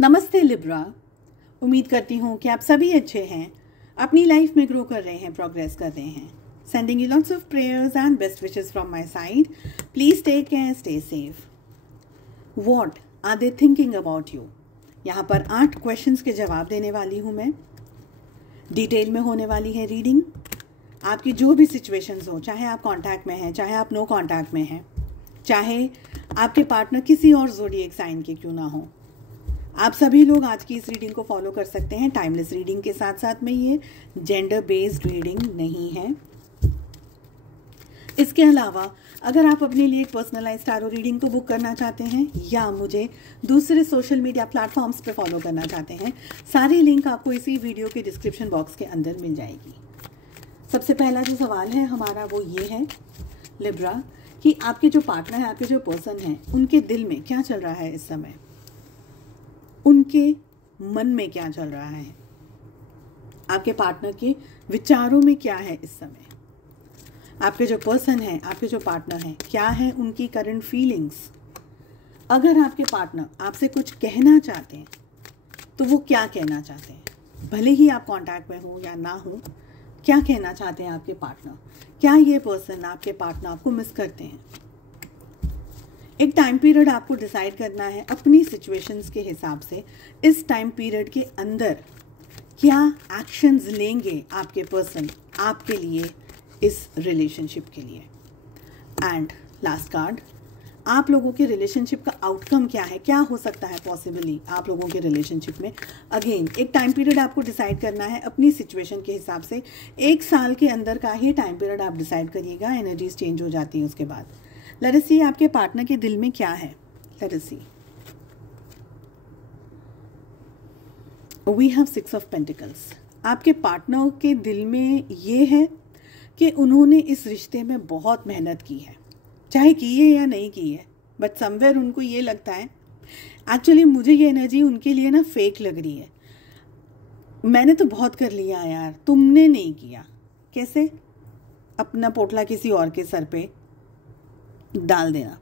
नमस्ते लिब्रा। उम्मीद करती हूँ कि आप सभी अच्छे हैं, अपनी लाइफ में ग्रो कर रहे हैं, प्रोग्रेस कर रहे हैं। Sending you lots of prayers and best wishes from my side. Please take care, stay safe. What are they thinking about you? यहाँ पर 8 क्वेश्चंस के जवाब देने वाली हूँ मैं। डिटेल में होने वाली है रीडिंग। आपकी जो भी सिचुएशंस हो, चाहे आप कांटेक्ट में हैं, चाहे आप नो कांटेक्ट में हैं, चाहे आपके पार्टनर किसी और ज़ोडिएक साइन के क्यों ना हो, आप सभी लोग आज की इस रीडिंग को फॉलो कर सकते हैं। टाइमलेस रीडिंग के साथ साथ में ये जेंडर बेस्ड रीडिंग नहीं है। इसके अलावा अगर आप अपने लिए एक पर्सनलाइज्ड टैरो रीडिंग को बुक करना चाहते हैं या मुझे दूसरे सोशल मीडिया प्लेटफॉर्म्स पे फॉलो करना चाहते हैं, सारी लिंक आपको इसी वीडियो के डिस्क्रिप्शन बॉक्स के अंदर मिल जाएगी। सबसे पहला जो सवाल है हमारा वो ये है लिब्रा कि आपके जो पार्टनर है, आपके जो पर्सन है, उनके दिल में क्या चल रहा है इस समय, उनके मन में क्या चल रहा है, आपके पार्टनर के विचारों में क्या है इस समय, आपके जो पर्सन है, आपके जो पार्टनर हैं, क्या है उनकी करंट फीलिंग्स। अगर आपके पार्टनर आपसे कुछ कहना चाहते हैं तो वो क्या कहना चाहते हैं, भले ही आप कांटेक्ट में हो या ना हो, क्या कहना चाहते हैं आपके पार्टनर। क्या ये पर्सन, आपके पार्टनर आपको मिस करते हैं। एक टाइम पीरियड आपको डिसाइड करना है अपनी सिचुएशंस के हिसाब से। इस टाइम पीरियड के अंदर क्या एक्शंस लेंगे आपके पर्सन आपके लिए, इस रिलेशनशिप के लिए। एंड लास्ट कार्ड, आप लोगों के रिलेशनशिप का आउटकम क्या है, क्या हो सकता है पॉसिबली आप लोगों के रिलेशनशिप में। अगेन एक टाइम पीरियड आपको डिसाइड करना है अपनी सिचुएशन के हिसाब से। 1 साल के अंदर का ही टाइम पीरियड आप डिसाइड करिएगा, एनर्जीज चेंज हो जाती हैं उसके बाद। लेट अस सी आपके पार्टनर के दिल में क्या है। Let us see, we have 6 of pentacles. आपके पार्टनर के दिल में ये है कि उन्होंने इस रिश्ते में बहुत मेहनत की है, चाहे की है या नहीं की है, बट समवेयर उनको ये लगता है। एक्चुअली मुझे ये एनर्जी उनके लिए ना फेक लग रही है। मैंने तो बहुत कर लिया यार, तुमने नहीं किया। कैसे? अपना पोटला किसी और के सर पे डाल देना।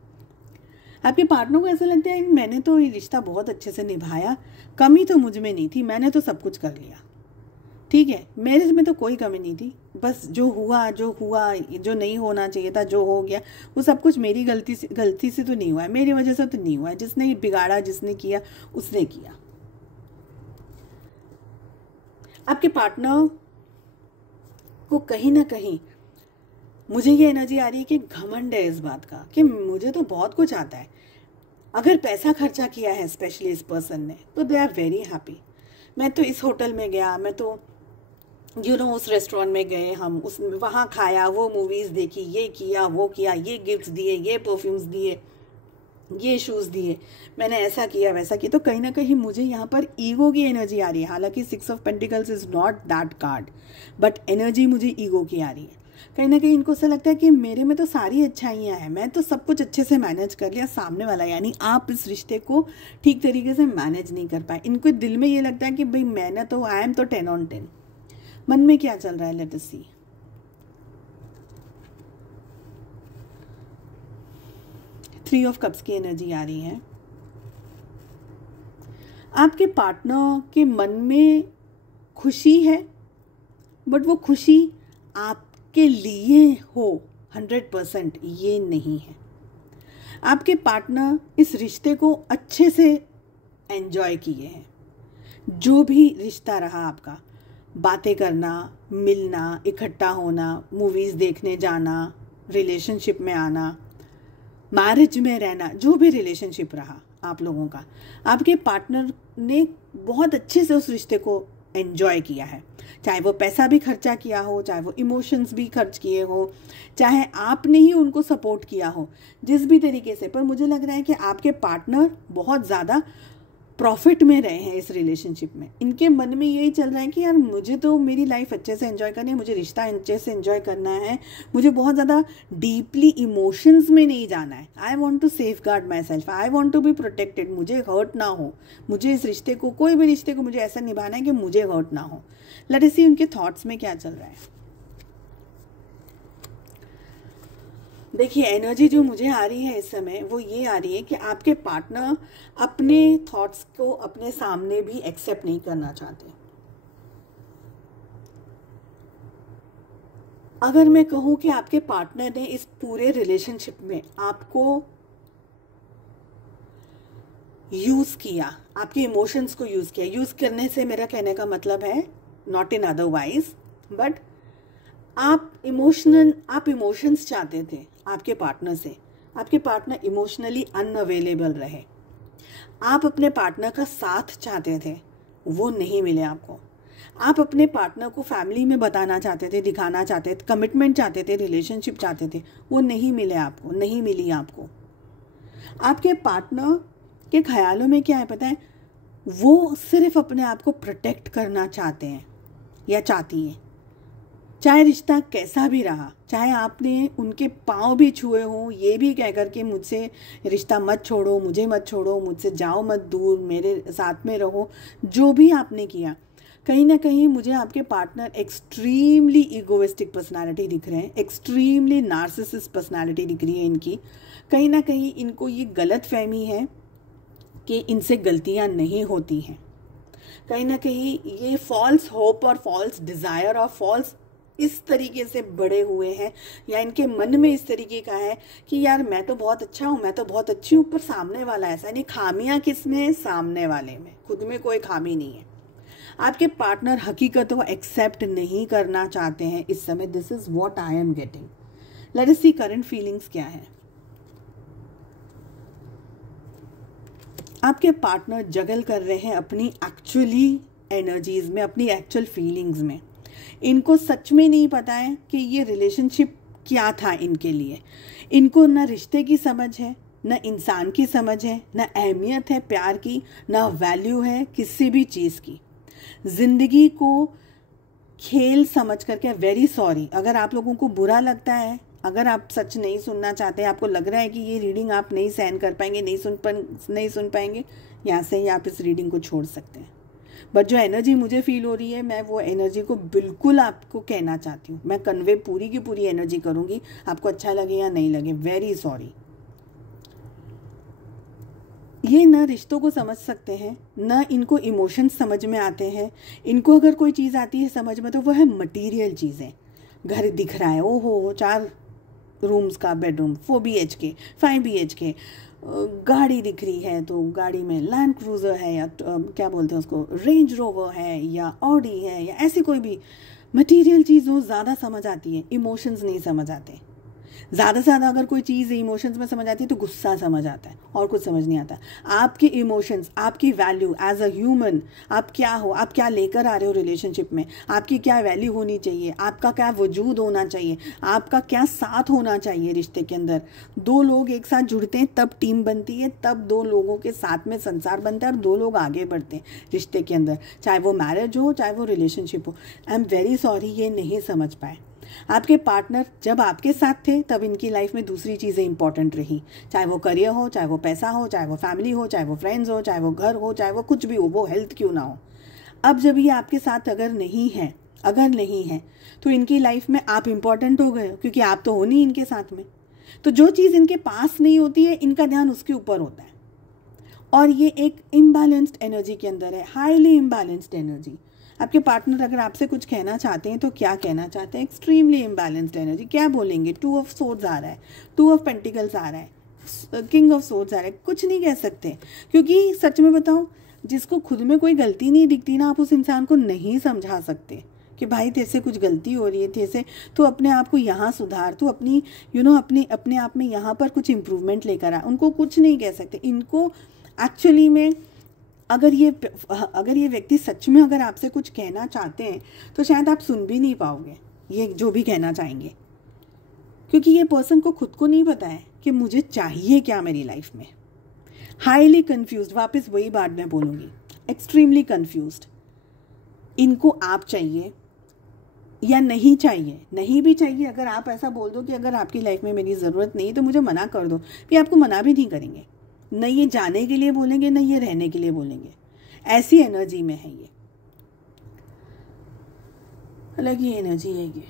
आपके पार्टनर को ऐसा लगता है मैंने तो ये रिश्ता बहुत अच्छे से निभाया, कमी तो मुझ में नहीं थी, मैंने तो सब कुछ कर लिया। ठीक है, मेरे में तो कोई कमी नहीं थी, बस जो हुआ जो नहीं होना चाहिए था, जो हो गया, वो सब कुछ मेरी गलती से तो नहीं हुआ है, मेरी वजह से तो नहीं हुआ है। जिसने बिगाड़ा, जिसने किया, उसने किया। आपके पार्टनर को कहीं ना कहीं मुझे ये एनर्जी आ रही है कि घमंड है इस बात का कि मुझे तो बहुत कुछ आता है। अगर पैसा खर्चा किया है स्पेशली इस पर्सन ने, तो दे आर वेरी हैप्पी। मैं तो इस होटल में गया, मैं तो उस रेस्टोरेंट में गए, हम उस वहाँ खाया, वो मूवीज़ देखी, ये किया, वो किया, ये गिफ्ट्स दिए, ये परफ्यूम्स दिए, ये शूज़ दिए, मैंने ऐसा किया, वैसा किया। तो कहीं ना कहीं मुझे यहाँ पर ईगो की एनर्जी आ रही है। हालांकि 6 of pentacles is not that card, but energy मुझे ईगो की आ रही है। कहीं ना कहीं इनको ऐसा लगता है कि मेरे में तो सारी अच्छाइयाँ हैं, मैं तो सब कुछ अच्छे से मैनेज कर लिया, सामने वाला यानी आप इस रिश्ते को ठीक तरीके से मैनेज नहीं कर पाए। इनको दिल में ये लगता है कि भाई मैंने तो, आई एम तो 10 on 10। मन में क्या चल रहा है, let us see. Three of cups की एनर्जी आ रही है। आपके पार्टनर के मन में खुशी है, बट वो खुशी आपके लिए हो 100% ये नहीं है। आपके पार्टनर इस रिश्ते को अच्छे से एंजॉय किए हैं। जो भी रिश्ता रहा आपका, बातें करना, मिलना, इकट्ठा होना, मूवीज़ देखने जाना, रिलेशनशिप में आना, मैरिज में रहना, जो भी रिलेशनशिप रहा आप लोगों का, आपके पार्टनर ने बहुत अच्छे से उस रिश्ते को एंजॉय किया है। चाहे वो पैसा भी खर्चा किया हो, चाहे वो इमोशंस भी खर्च किए हो, चाहे आपने ही उनको सपोर्ट किया हो, जिस भी तरीके से। पर मुझे लग रहा है कि आपके पार्टनर बहुत ज़्यादा प्रॉफिट में रहे हैं इस रिलेशनशिप में। इनके मन में यही चल रहा है कि यार मुझे तो मेरी लाइफ अच्छे से एंजॉय करनी है, मुझे रिश्ता अच्छे से एंजॉय करना है, मुझे बहुत ज़्यादा डीपली इमोशंस में नहीं जाना है। I want to safeguard myself, I want to be protected, मुझे हर्ट ना हो, मुझे इस रिश्ते को, कोई भी रिश्ते को मुझे ऐसा निभाना है कि मुझे हर्ट ना हो। लेट अस सी उनके थॉट्स में क्या चल रहा है। देखिए एनर्जी जो मुझे आ रही है इस समय वो ये आ रही है कि आपके पार्टनर अपने थॉट्स को अपने सामने भी एक्सेप्ट नहीं करना चाहते। अगर मैं कहूँ कि आपके पार्टनर ने इस पूरे रिलेशनशिप में आपको यूज़ किया, आपके इमोशंस को यूज़ किया, यूज़ करने से मेरा कहने का मतलब है नॉट इन अदरवाइज, बट आप इमोशंस चाहते थे आपके पार्टनर से, आपके पार्टनर इमोशनली अनअवेलेबल रहे। आप अपने पार्टनर का साथ चाहते थे, वो नहीं मिले आपको। आप अपने पार्टनर को फैमिली में बताना चाहते थे, दिखाना चाहते थे, कमिटमेंट चाहते थे, रिलेशनशिप चाहते थे, वो नहीं मिले आपको, नहीं मिली आपको। आपके पार्टनर के ख्यालों में क्या है पता है, वो सिर्फ अपने आप को प्रोटेक्ट करना चाहते हैं या चाहती हैं। चाहे रिश्ता कैसा भी रहा, चाहे आपने उनके पाँव भी छुए हों, ये भी कह कर के मुझसे रिश्ता मत छोड़ो, मुझे मत छोड़ो, मुझसे जाओ मत दूर, मेरे साथ में रहो, जो भी आपने किया, कहीं ना कहीं मुझे आपके पार्टनर एक्सट्रीमली ईगोइस्टिक पर्सनालिटी दिख रहे हैं, एक्सट्रीमली नार्सिसिस्ट पर्सनालिटी दिख रही है इनकी। कहीं ना कहीं इनको ये गलत फहमी है कि इनसे गलतियां नहीं होती हैं। कहीं ना कहीं ये फॉल्स होप और फॉल्स डिज़ायर और फॉल्स इस तरीके से बड़े हुए हैं, या इनके मन में इस तरीके का है कि यार मैं तो बहुत अच्छा हूँ, मैं तो बहुत अच्छी हूँ, पर सामने वाला ऐसा नहीं। खामियां किस में है? सामने वाले में, खुद में कोई खामी नहीं है। आपके पार्टनर हकीकत को एक्सेप्ट नहीं करना चाहते हैं इस समय। This is what I am getting. Let us see current feelings क्या है। आपके पार्टनर जगल कर रहे हैं अपनी एक्चुअली एनर्जीज में, अपनी एक्चुअल फीलिंग्स में। इनको सच में नहीं पता है कि ये रिलेशनशिप क्या था इनके लिए। इनको ना रिश्ते की समझ है, ना इंसान की समझ है, ना अहमियत है प्यार की, ना वैल्यू है किसी भी चीज़ की। जिंदगी को खेल समझ करके, वेरी सॉरी अगर आप लोगों को बुरा लगता है, अगर आप सच नहीं सुनना चाहते, आपको लग रहा है कि ये रीडिंग आप नहीं सहन कर पाएंगे, नहीं सुन पाएंगे, यहाँ से ही आप इस रीडिंग को छोड़ सकते हैं। बट जो एनर्जी मुझे फील हो रही है, मैं वो एनर्जी को बिल्कुल आपको कहना चाहती हूँ। मैं कन्वे पूरी की पूरी एनर्जी करूँगी, आपको अच्छा लगे या नहीं लगे, वेरी सॉरी। ये ना रिश्तों को समझ सकते हैं, ना इनको इमोशंस समझ में आते हैं। इनको अगर कोई चीज़ आती है समझ में तो वो है मटेरियल चीज़ें। घर दिख रहा है, ओहो 4 रूम्स का बेडरूम, 4 BHK 5 BHK, गाड़ी दिख रही है तो गाड़ी में लैंड क्रूज़र है, या क्या बोलते हैं उसको, रेंज रोवर है, या ऑडी है, या ऐसी कोई भी मटेरियल चीज़ ज़्यादा समझ आती है, इमोशंस नहीं समझ आते। ज़्यादा से ज़्यादा अगर कोई चीज़ इमोशंस में समझ आती है तो गुस्सा समझ आता है, और कुछ समझ नहीं आता। आपके इमोशंस, आपकी वैल्यू एज अ ह्यूमन, आप क्या हो, आप क्या लेकर आ रहे हो रिलेशनशिप में, आपकी क्या वैल्यू होनी चाहिए, आपका क्या वजूद होना चाहिए, आपका क्या साथ होना चाहिए रिश्ते के अंदर। 2 लोग एक साथ जुड़ते हैं तब टीम बनती है, तब 2 लोगों के साथ में संसार बनता है और 2 लोग आगे बढ़ते हैं रिश्ते के अंदर, चाहे वो मैरिज हो चाहे वो रिलेशनशिप हो। आई एम वेरी सॉरी, ये नहीं समझ पाए। आपके पार्टनर जब आपके साथ थे तब इनकी लाइफ में दूसरी चीज़ें इंपॉर्टेंट रही, चाहे वो करियर हो, चाहे वो पैसा हो, चाहे वो फैमिली हो, चाहे वो फ्रेंड्स हो, चाहे वो घर हो, चाहे वो कुछ भी हो, वो हेल्थ क्यों ना हो। अब जब ये आपके साथ अगर नहीं है तो इनकी लाइफ में आप इंपॉर्टेंट हो गए हो, क्योंकि आप तो हो नहीं इनके साथ में। तो जो चीज़ इनके पास नहीं होती है, इनका ध्यान उसके ऊपर होता है, और ये एक इम्बैलेंस्ड एनर्जी के अंदर है, हाईली इम्बैलेंस्ड एनर्जी। आपके पार्टनर अगर आपसे कुछ कहना चाहते हैं तो क्या कहना चाहते हैं? Extremely imbalanced energy. क्या बोलेंगे? 2 ऑफ सोर्ड्स आ रहा है, 2 ऑफ पेंटिकल्स आ रहा है, किंग ऑफ सोर्ड्स आ रहा है। कुछ नहीं कह सकते, क्योंकि सच में बताऊं, जिसको खुद में कोई गलती नहीं दिखती ना, आप उस इंसान को नहीं समझा सकते कि भाई तेरे से कुछ गलती हो रही है, तेरे से तो अपने आप को यहाँ सुधार, तो अपनी अपने आप में यहाँ पर कुछ इम्प्रूवमेंट लेकर आ। उनको कुछ नहीं कह सकते। इनको एक्चुअली में अगर ये व्यक्ति सच में अगर आपसे कुछ कहना चाहते हैं तो शायद आप सुन भी नहीं पाओगे ये जो भी कहना चाहेंगे, क्योंकि ये पर्सन को खुद को नहीं पता है कि मुझे चाहिए क्या मेरी लाइफ में। हाईली कंफ्यूज्ड, वापस वही बात मैं बोलूँगी, एक्सट्रीमली कंफ्यूज्ड। इनको आप चाहिए या नहीं चाहिए? नहीं भी चाहिए। अगर आप ऐसा बोल दो कि अगर आपकी लाइफ में मेरी ज़रूरत नहीं तो मुझे मना कर दो, ये आपको मना भी नहीं करेंगे। न ये जाने के लिए बोलेंगे, न ये रहने के लिए बोलेंगे। ऐसी एनर्जी में है ये, अलग ही एनर्जी है ये।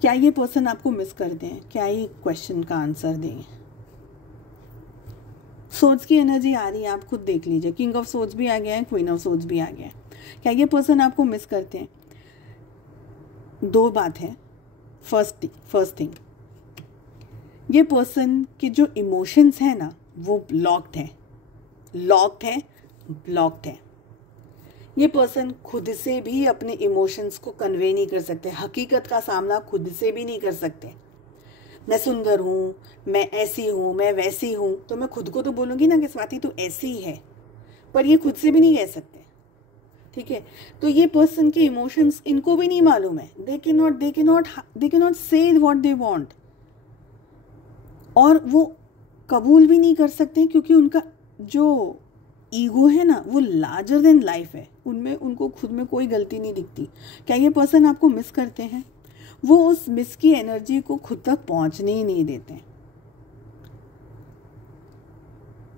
क्या ये पर्सन आपको मिस करते हैं? क्या ये क्वेश्चन का आंसर दें? सोर्ड्स की एनर्जी आ रही है, आप खुद देख लीजिए। किंग ऑफ सोर्ड्स भी आ गया है, क्वीन ऑफ सोर्ड्स भी आ गया है। क्या ये पर्सन आपको मिस करते हैं? दो बात है। फर्स्ट थिंग, ये पर्सन के जो इमोशंस है ना वो लॉक्ड है। ये पर्सन खुद से भी अपने इमोशंस को कन्वे नहीं कर सकते, हकीकत का सामना खुद से भी नहीं कर सकते। मैं सुंदर हूँ, मैं ऐसी हूँ, मैं वैसी हूँ, तो मैं खुद को तो बोलूँगी ना कि स्वाति तू ऐसी है, पर ये खुद से भी नहीं कह सकते। ठीक है, तो ये पर्सन के इमोशंस इनको भी नहीं मालूम है। दे कैन नॉट से व्हाट दे वांट, और वो कबूल भी नहीं कर सकते क्योंकि उनका जो ईगो है ना वो लार्जर देन लाइफ है। उनमें उनको खुद में कोई गलती नहीं दिखती। क्या ये पर्सन आपको मिस करते हैं? वो उस मिस की एनर्जी को खुद तक पहुंचने ही नहीं देते।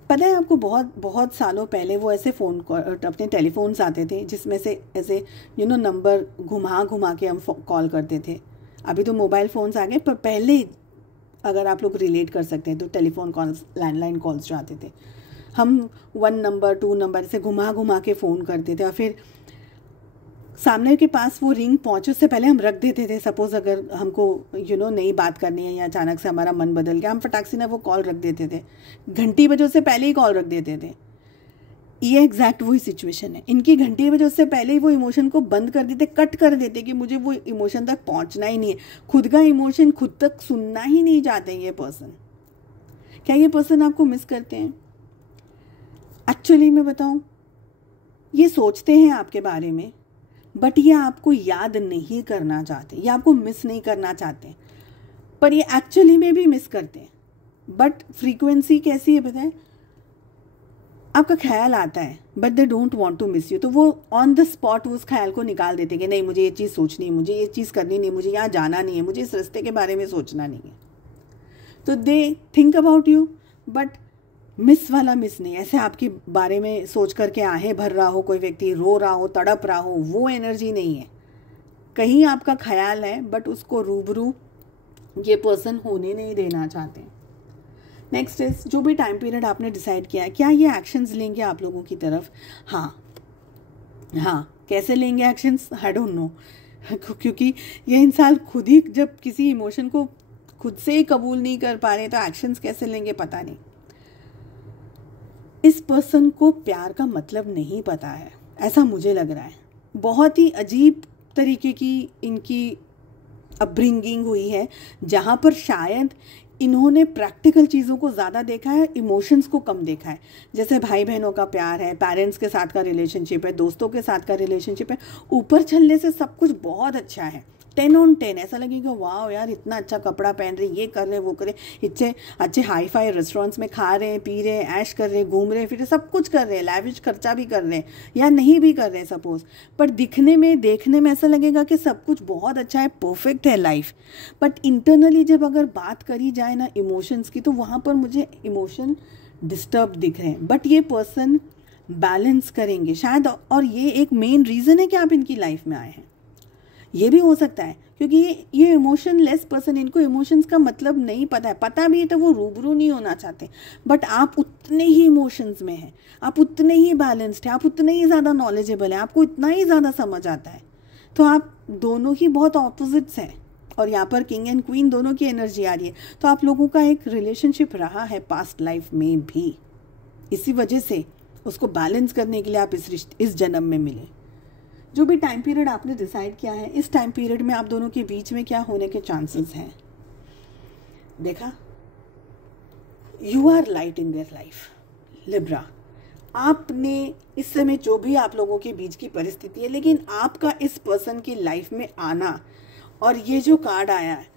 पता है आपको, बहुत सालों पहले वो ऐसे अपने टेलीफोन्स आते थे जिसमें से ऐसे नंबर घुमा के हम कॉल करते थे। अभी तो मोबाइल फ़ोन्स आ गए, पर पहले अगर आप लोग रिलेट कर सकते हैं तो टेलीफोन कॉल्स, लैंडलाइन कॉल्स जो आते थे, हम 1 नंबर 2 नंबर से घुमा के फ़ोन करते थे, और फिर सामने के पास वो रिंग पहुंचे उससे पहले हम रख देते थे। सपोज़ अगर हमको नई बात करनी है या अचानक से हमारा मन बदल गया, हम फटाक से ना वो कॉल रख देते थे, घंटी बजे उससे पहले ही कॉल रख देते थे। ये एग्जैक्ट वही सिचुएशन है। इनकी घंटी बजे उससे पहले ही वो इमोशन को बंद कर देते, कट कर देते कि मुझे वो इमोशन तक पहुंचना ही नहीं है। खुद का इमोशन खुद तक सुनना ही नहीं चाहते ये पर्सन। क्या ये पर्सन आपको मिस करते हैं? एक्चुअली मैं बताऊं, ये सोचते हैं आपके बारे में, बट ये आपको याद नहीं करना चाहते, ये आपको मिस नहीं करना चाहते, पर ये एक्चुअली में भी मिस करते हैं। बट फ्रीक्वेंसी कैसी है बताएं? आपका ख्याल आता है but they don't want to miss you, तो वो ऑन द स्पॉट उस ख्याल को निकाल देते कि नहीं, मुझे ये चीज़ सोचनी है, मुझे ये चीज़ करनी नहीं, मुझे यहाँ जाना नहीं है, मुझे इस रास्ते के बारे में सोचना नहीं है। तो they think about you, but miss वाला मिस नहीं। ऐसे आपके बारे में सोच करके आहें भर रहा हो कोई व्यक्ति, रो रहा हो, तड़प रहा हो, वो एनर्जी नहीं है। कहीं आपका ख्याल है बट उसको रूबरू ये पर्सन होने नहीं देना चाहते। नेक्स्ट इज, जो भी टाइम पीरियड आपने डिसाइड किया है, क्या ये एक्शंस लेंगे आप लोगों की तरफ? हाँ, कैसे लेंगे एक्शंस? आई डोंट नो, क्योंकि ये इंसान खुद ही जब किसी इमोशन को खुद से ही कबूल नहीं कर पा रहे तो एक्शंस कैसे लेंगे पता नहीं। इस पर्सन को प्यार का मतलब नहीं पता है, ऐसा मुझे लग रहा है। बहुत ही अजीब तरीके की इनकी अपब्रिंगिंग हुई है, जहाँ पर शायद इन्होंने प्रैक्टिकल चीज़ों को ज़्यादा देखा है, इमोशंस को कम देखा है। जैसे भाई बहनों का प्यार है, पेरेंट्स के साथ का रिलेशनशिप है, दोस्तों के साथ का रिलेशनशिप है, ऊपर चलने से सब कुछ बहुत अच्छा है, 10 on 10। ऐसा लगेगा वाह यार, इतना अच्छा कपड़ा पहन रहे, ये कर रहे, वो करे, इतने अच्छे हाई फाई रेस्टोरेंट्स में खा रहे हैं, पी रहे हैं, ऐश कर रहे हैं, घूम रहे हैं, फिर सब कुछ कर रहे हैं, लैविश खर्चा भी कर रहे हैं या नहीं भी कर रहे हैं सपोज, पर दिखने में देखने में ऐसा लगेगा कि सब कुछ बहुत अच्छा है, परफेक्ट है लाइफ। बट इंटरनली जब अगर बात करी जाए ना इमोशंस की, तो वहाँ पर मुझे इमोशन डिस्टर्ब दिख रहे हैं। बट ये पर्सन बैलेंस करेंगे शायद, और ये एक मेन रीज़न है कि आप इनकी लाइफ में आए हैं। ये भी हो सकता है क्योंकि ये इमोशनलेस पर्सन, इनको इमोशंस का मतलब नहीं पता है, पता भी है तो वो रूबरू नहीं होना चाहते। बट आप उतने ही इमोशंस में हैं, आप उतने ही बैलेंस्ड हैं, आप उतने ही ज़्यादा नॉलेजेबल हैं, आपको इतना ही ज़्यादा समझ आता है। तो आप दोनों ही बहुत ऑपोजिट्स हैं, और यहाँ पर किंग एंड क्वीन दोनों की एनर्जी आ रही है। तो आप लोगों का एक रिलेशनशिप रहा है पास्ट लाइफ में भी, इसी वजह से उसको बैलेंस करने के लिए आप इस जन्म में मिले। जो भी टाइम पीरियड आपने डिसाइड किया है, इस टाइम पीरियड में आप दोनों के बीच में क्या होने के चांसेस हैं? देखा, you are light in their life Libra. आपने इस समय जो भी आप लोगों के बीच की परिस्थिति है, लेकिन आपका इस पर्सन की लाइफ में आना और ये जो कार्ड आया है,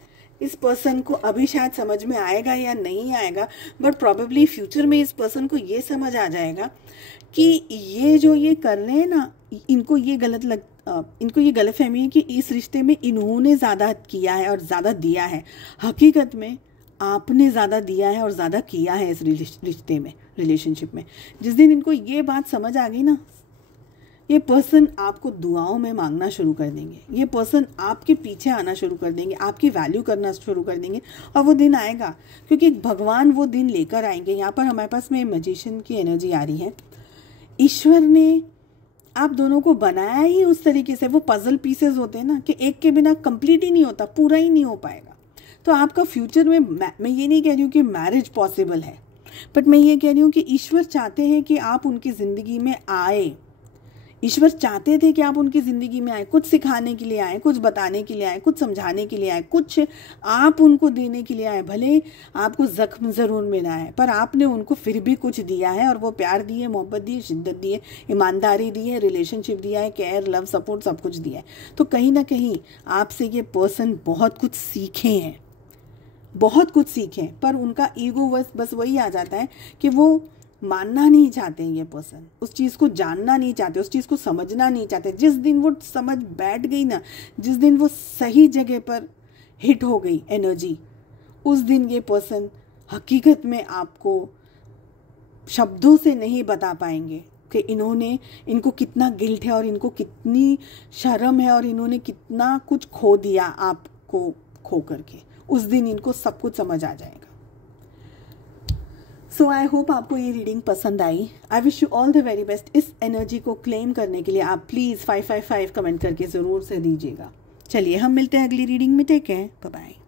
इस पर्सन को अभी शायद समझ में आएगा या नहीं आएगा, बट प्रॉबेबली फ्यूचर में इस पर्सन को ये समझ आ जाएगा कि ये जो ये कर रहे हैं ना, इनको ये गलतफहमी है कि इस रिश्ते में इन्होंने ज़्यादा किया है और ज़्यादा दिया है। हकीकत में आपने ज़्यादा दिया है और ज़्यादा किया है इस रिश्ते में, रिलेशनशिप में। जिस दिन इनको ये बात समझ आ गई ना, ये पर्सन आपको दुआओं में मांगना शुरू कर देंगे, ये पर्सन आपके पीछे आना शुरू कर देंगे, आपकी वैल्यू करना शुरू कर देंगे। और वो दिन आएगा, क्योंकि भगवान वो दिन लेकर आएंगे। यहाँ पर हमारे पास में मैजिशियन की एनर्जी आ रही है। ईश्वर ने आप दोनों को बनाया ही उस तरीके से, वो पजल पीसेस होते हैं ना कि एक के बिना कंप्लीट ही नहीं होता, पूरा ही नहीं हो पाएगा। तो आपका फ्यूचर में, मैं ये नहीं कह रही हूँ कि मैरिज पॉसिबल है, बट मैं ये कह रही हूँ कि ईश्वर चाहते हैं कि आप उनकी ज़िंदगी में आए। ईश्वर चाहते थे कि आप उनकी ज़िंदगी में आए, कुछ सिखाने के लिए आए, कुछ बताने के लिए आए, कुछ समझाने के लिए आए, कुछ आप उनको देने के लिए आए। भले आपको ज़ख्म ज़रूर मिला है, पर आपने उनको फिर भी कुछ दिया है, और वो प्यार दिए, मोहब्बत दी, शिद्दत दी है, ईमानदारी दी है, रिलेशनशिप दिया है, केयर, लव, सपोर्ट, सब कुछ दिया है। तो कहीं ना कहीं आपसे ये पर्सन बहुत कुछ सीखे हैं, बहुत कुछ सीखें, पर उनका ईगो बस वही आ जाता है कि वो मानना नहीं चाहते हैं। ये पर्सन उस चीज़ को जानना नहीं चाहते, उस चीज़ को समझना नहीं चाहते। जिस दिन वो समझ बैठ गई ना, जिस दिन वो सही जगह पर हिट हो गई एनर्जी, उस दिन ये पर्सन हकीकत में आपको शब्दों से नहीं बता पाएंगे कि इनको कितना गिल्ट है, और इनको कितनी शर्म है, और इन्होंने कितना कुछ खो दिया आपको खो करके। उस दिन इनको सब कुछ समझ आ जाएगा। सो आई होप आपको ये रीडिंग पसंद आई। I wish you all the very best. इस एनर्जी को क्लेम करने के लिए आप प्लीज़ 555 कमेंट करके ज़रूर से दीजिएगा। चलिए हम मिलते हैं अगली रीडिंग में। Take care, bye bye.